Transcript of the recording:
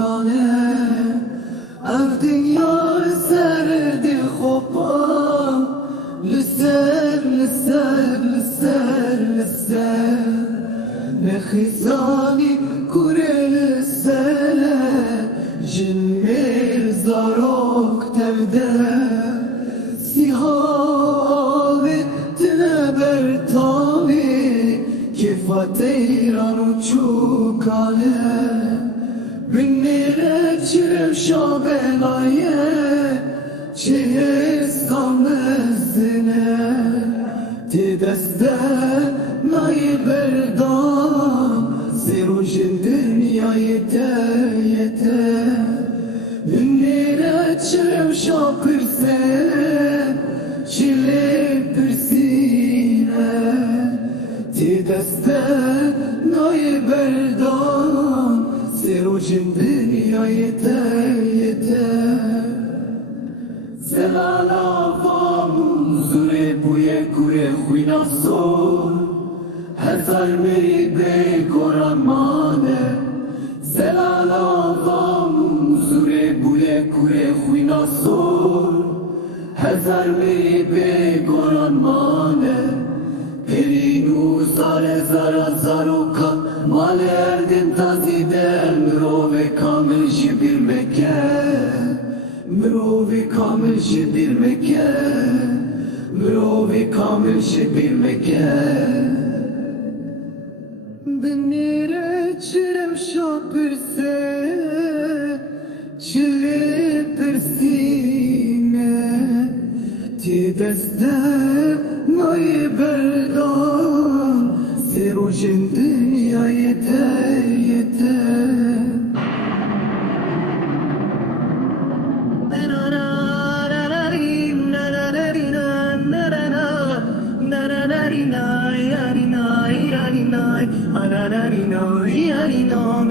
چوکانه اف دنیا سردی خوبم لسر لسر لسر لسر نخیزانی کوره لسر جنمیر زاروک تبده سیحاوی تنبر تاوی کفات ایران و چوکانه بینیره چرم شابنایه چهستان مزدنه تی دسته نای بردام زیروژن دنیای دیته بینیره چرم شاپرسه چلی پرسینه تی دسته نای بردام زیروژن دنیای دیته زلالا فامون زوره بوی کوره خوینا سور هزار مری به گرمانه زلالا فامون زوره بوی کوره خوینا سور هزار مری به گرمانه پرینو زار زارا زاروکا مال اردن تازیده مروه کامل جبیر مکن مروی کامل شبیر مکن مروی کامل شبیر مکن بنیره چرم شاپرسه چلی پرسینه تی دسته نای بردان سروژن دنیای دیته Yarino,